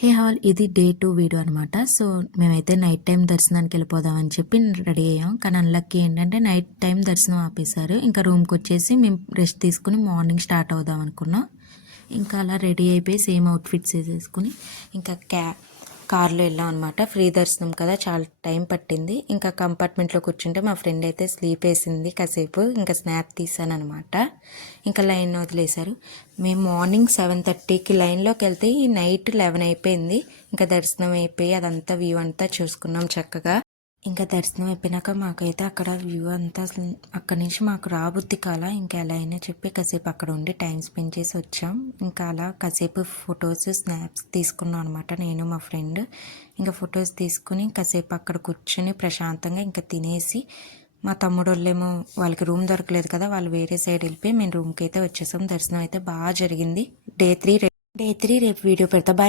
హే hall ఇది day 2 video అనమాట. So మేమైతే నైట్ టైం దర్శనానికి వెళ్ళిపోదామని చెప్పి రెడీ అయ్యాం. కానీ అన్లక్కీ ఏంటంటే నైట్ టైం దర్శనం ఆపేశారు. ఇంకా రూమ్కి వచ్చేసి మేము రెస్ట్ తీసుకుని మార్నింగ్ స్టార్ట్ అవుదాం అనుకున్నాం. ఇంకా అలా రెడీ అయిపోయి సేమ్ అవుట్ఫిట్స్ వేసేసుకుని ఇంకా కార్లో వెళ్ళాం అనమాట. ఫ్రీ దర్శనం కదా, చాలా టైం పట్టింది. ఇంకా కంపార్ట్మెంట్లో కూర్చుంటే మా ఫ్రెండ్ అయితే స్లీప్ వేసింది కాసేపు. ఇంకా స్నాప్ తీసాను అనమాట. ఇంకా లైన్ వదిలేశారు. మేము మార్నింగ్ 7:30కి లైన్లోకి వెళ్తే ఈ నైట్ 11 అయిపోయింది. ఇంకా దర్శనం అయిపోయి అదంతా వ్యూ అంతా చూసుకున్నాం చక్కగా. ఇంకా దర్శనం అయిపోయినాక మాకైతే అక్కడ వ్యూ అంతా అక్కడి నుంచి మాకు రాబుద్ది కాల. ఇంకా ఎలా అయినా చెప్పి కాసేపు అక్కడ ఉండి టైం స్పెండ్ చేసి వచ్చాం. ఇంకా అలా కాసేపు ఫొటోస్ స్నాప్స్ తీసుకున్నాం అనమాట నేను మా ఫ్రెండ్. ఇంకా ఫొటోస్ తీసుకుని కాసేపు అక్కడ కూర్చొని ప్రశాంతంగా ఇంకా తినేసి, మా తమ్ముడు వాళ్ళేమో వాళ్ళకి రూమ్ దొరకలేదు కదా, వాళ్ళు వేరే సైడ్ వెళ్ళిపోయి మేము రూమ్కి అయితే వచ్చేసాం. దర్శనం అయితే బాగా జరిగింది. డే 3 రేపు వీడియో పెడతా. బాయ్.